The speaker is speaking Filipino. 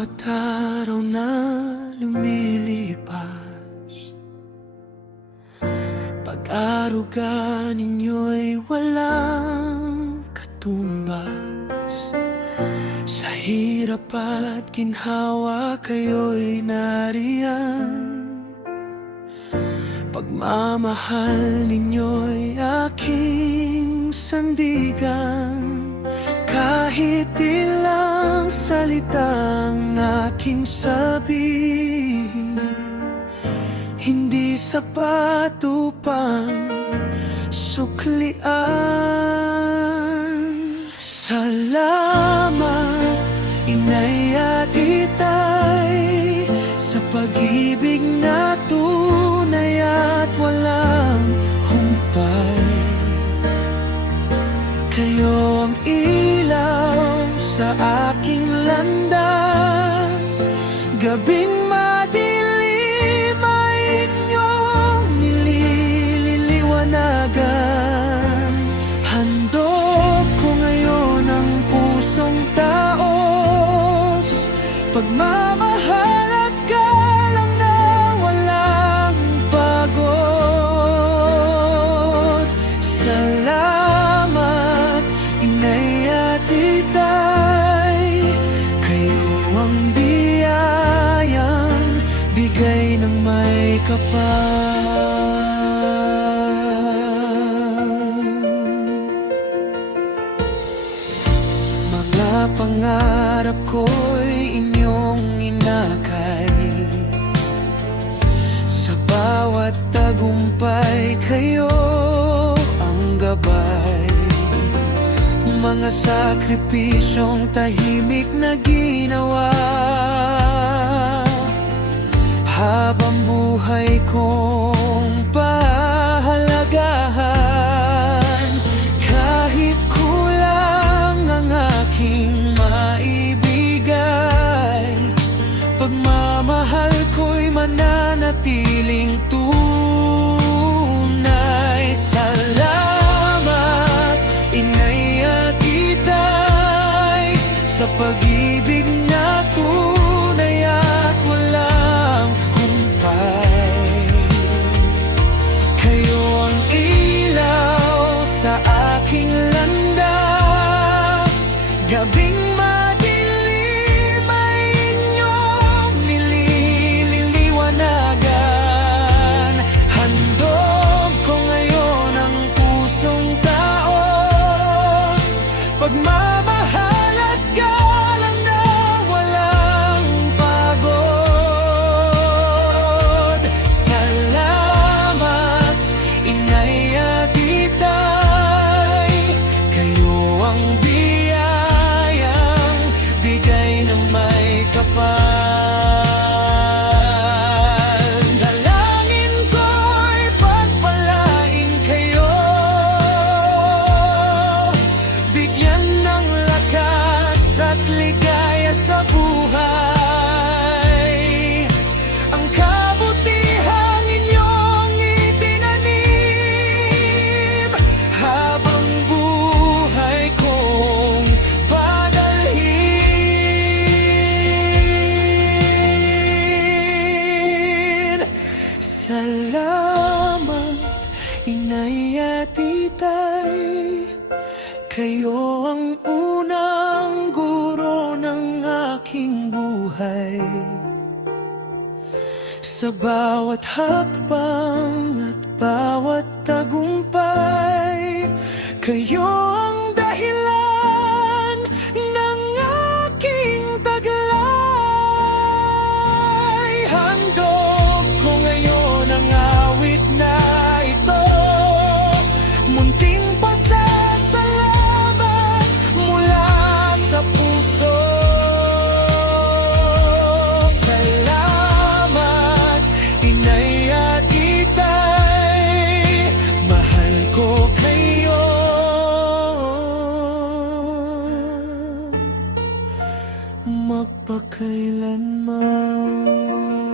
bawat araw na lumilipas, pag-aruga ninyo'y walang katumbas. Sa hirap at ginhawa kayo'y nariyan, pagmamahal ninyo'y aking sandigan. Kahit ilang salitang aking sabihin, hindi sapat upang suklian. Salamat, Inay at Itay, sa pag-ibig na tunay at walang humpay. Kayo ang ilaw sa aking landas, gabing madilim ay inyong nililiwanagan. Handog ko ngayon ang pusong taos, pagmamahal at galang na walang pagod. Salamat, Inay at Itay, kayo ang biyayang bigay ng may kapal. Mga pangarap ko'y inyong inakay, sa bawat tagumpay kayo ang gabay. Mga sakripisyong tahimik na ginawa, habang buhay kong pahalagahan. Kahit kulang ang aking maibigay, pagmamahal ko'y mananatiling tunay. Salamat, Inay at Itay, sa pag-ibig na tunay at walang humpay. Kayo ang ilaw sa aking landas, gabing madilim ay inyong nililiwanagan. Handog ko ngayon ang pusong taos, pagmamahal at galang na walang pagod. Salamat, Inay at Itay, kayo ang biyayang bigay ng may kapal. Dalangin ko'y pagpalain kayo, bigyan ng lakas at ligaya sa buhay. Ang kabutihang inyong itinanim, habang buhay kong padalhin. Salamat, Inay at Itay, kayo ang unang guro ng aking buhay. Sa bawat hakbang at bawat tagumpay, kayo ang dahilan ng aking taglay. Handog ko ngayon ang awit na ito, munting pasasalamat mula sa puso. Salamat, Inay at Itay, mahal ko kayo. Magpakailanman.